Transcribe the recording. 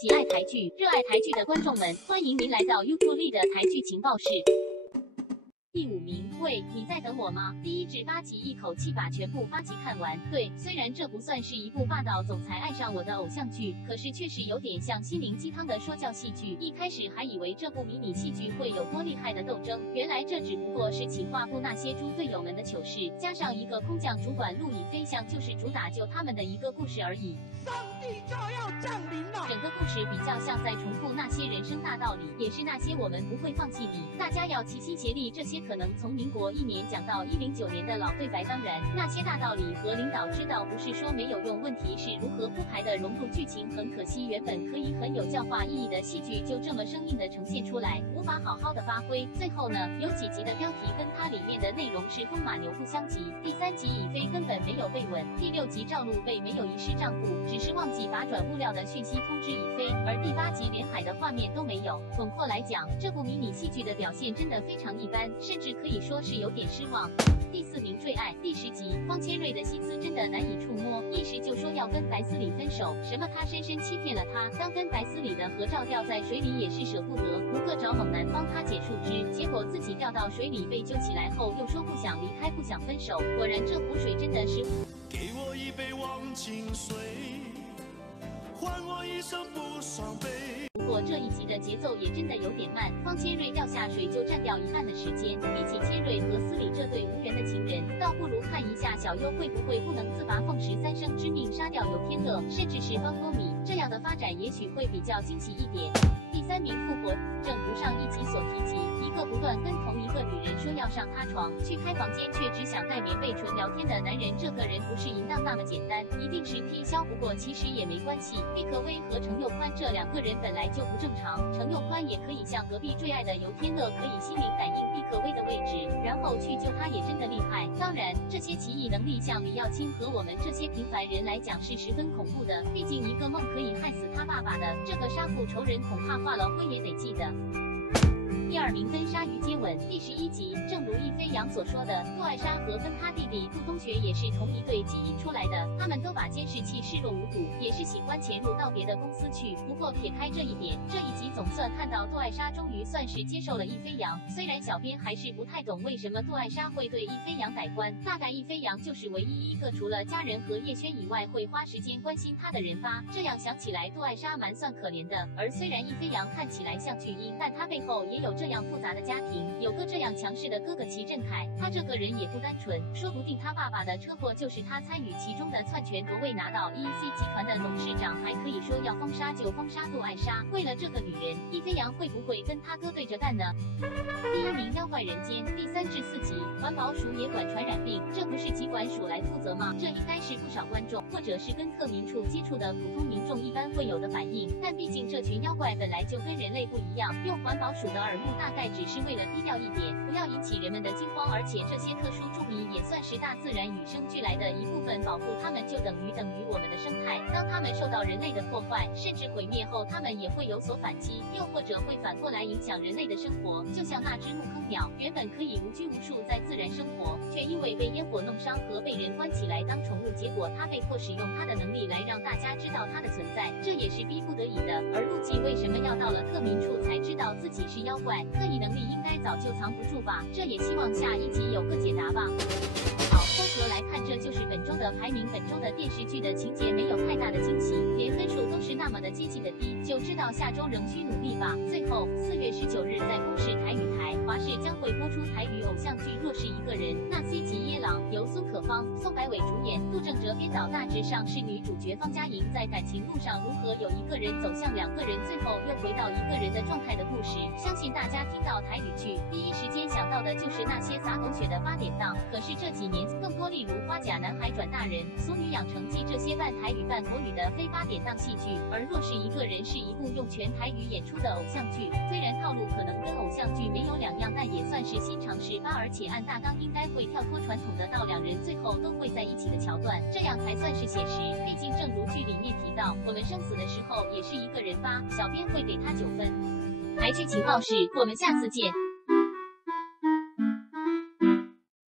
喜爱台剧、热爱台剧的观众们，欢迎您来到 YouTube 的台剧情报室。第5名，喂，你在等我吗？第1至8集一口气把全部8集看完。对，虽然这不算是一部霸道总裁爱上我的偶像剧，可是确实有点像心灵鸡汤的说教戏剧。一开始还以为这部迷你戏剧会有多厉害的斗争，原来这只不过是企划部那些猪队友们的糗事，加上一个空降主管陆以飞向就是主打救他们的一个故事而已。上帝就要降临了。整个故事比较像在重复那些人生大道理，也是那些我们不会放弃你，大家要齐心协力。这些可能从民国1年讲到109年的老对白，当然那些大道理和领导知道不是说没有用，问题是如何铺排的融入剧情。很可惜，原本可以很有教化意义的戏剧就这么生硬的呈现出来，无法好好的发挥。最后呢，有几集的标题跟它里面的内容是风马牛不相及。第3集以飞根本没有被吻，第6集赵露被没有遗失账户，只是忘记把转物料的讯息通知以飞，而第8集连海的画面都没有。总括来讲，这部迷你戏剧的表现真的非常一般，甚至可以说是有点失望。第4名，最爱。第10集，方千瑞的心思真的难以触摸，一时就说要跟白思理分手，什么他深深欺骗了他，当跟白思理的合照掉在水里也是舍不得，不个找猛男帮他捡树枝，结果自己掉到水里被救起来后又说不想离开不想分手，果然这湖水真的是给我一杯忘情水，换我一生不伤悲。不过这一集的节奏也真的有点慢，方千瑞掉下水就占掉一半的时间，比起千瑞和思理这对无缘的情人，倒不如看一下小优会不会不能自拔，奉13生之命杀掉游天乐，甚至是方多米，这样的发展也许会比较惊喜一点。第3名，复活。正如上一集所提及，一个不断跟同一个女人说要上他床，去开房间却只想盖棉被纯聊天的男人，这个人不是淫荡那么简单，一定是偏销。不过其实也没关系，毕可威和程又宽这2个人本来就不正常，程又宽也可以像隔壁最爱的游天乐，可以心灵感应毕可威的位置，然后去救他，也真的厉害。当然，这些奇异能力像李耀清和我们这些平凡人来讲是十分恐怖的，毕竟一个梦可以害死他爸爸的，这个杀父仇人恐怕化了灰也得记得。第2名，跟鲨鱼接吻。第11集，正如易飞扬所说的，杜艾莎和跟他弟弟杜东学也是同一对基因出来的，他们都把监视器视若无睹，也是喜欢潜入到别的公司去。不过撇开这一点，这一集总算看到杜艾莎终于算是接受了易飞扬，虽然小编还是不太懂为什么杜艾莎会对易飞扬改观，大概易飞扬就是唯一一个除了家人和叶轩以外会花时间关心他的人吧。这样想起来，杜艾莎蛮算可怜的。而虽然易飞扬看起来像巨婴，但他背后也有这样复杂的家庭，有个这样强势的哥哥齐振凯，他这个人也不单纯，说不定他爸爸的车祸就是他参与其中的，篡权夺位拿到 EEC 集团的董事长，还可以说要封杀就封杀杜艾莎。为了这个女人，易飞扬会不会跟他哥对着干呢？第1名，妖怪人间。第3至4集，环保署也管传染病，这不是疾管署来负责吗？这应该是不少观众或者是跟特民处接触的普通民众一般会有的反应，但毕竟这群妖怪本来就跟人类不一样，用环保署的耳目大概只是为了低调一点，不要引起人们的惊慌，而且这些特殊助理也算是大自然与生俱来的一部分，保护它们就等于我们的生态。当它们受到人类的破坏甚至毁灭后，它们也会有所反击，又或者会反过来影响人类的生活。就像那只木坑鸟，原本可以无拘无束在自然生活，却因为被烟火弄伤和被人关起来当宠物，结果它被迫使用它的能力来让大家知道它的存在，这也是逼不得已的。而陆记为什么要到了特民处才知道自己是妖怪？特异能力应该早就藏不住吧？这也希望下一集有个解答吧。好，综合来看，这就是本周的排名。本周的电视剧的情节没有太大的惊喜，连分数都是那么的接近的低，就知道下周仍需努力吧。最后，4月19日在公视台语台华视将会播出台语偶像剧《若是一个人》，那 C 级耶朗由孙可芳、宋百伟主演，杜正哲编导，大致上是女主角方嘉莹在感情路上如何由一个人走向2个人，最后又回到一个人的状态的故事。相信大家听到台语剧，第一时间想到的就是那些撒狗血的8点档，可是这几年更多例如花甲男孩转大人、俗女养成记这些半台语半国语的非8点档戏剧，而若是一个人是一部用全台语演出的偶像剧，虽然套路可能跟偶像剧没有两样，但也算是新尝试吧，而且按大纲应该会跳脱传统的到2人最后都会在一起的桥段，这样才算是写实。毕竟正如剧里面提到，我们生死的时候也是一个人吧，小编会给他9分。台剧情报室，我们下次见。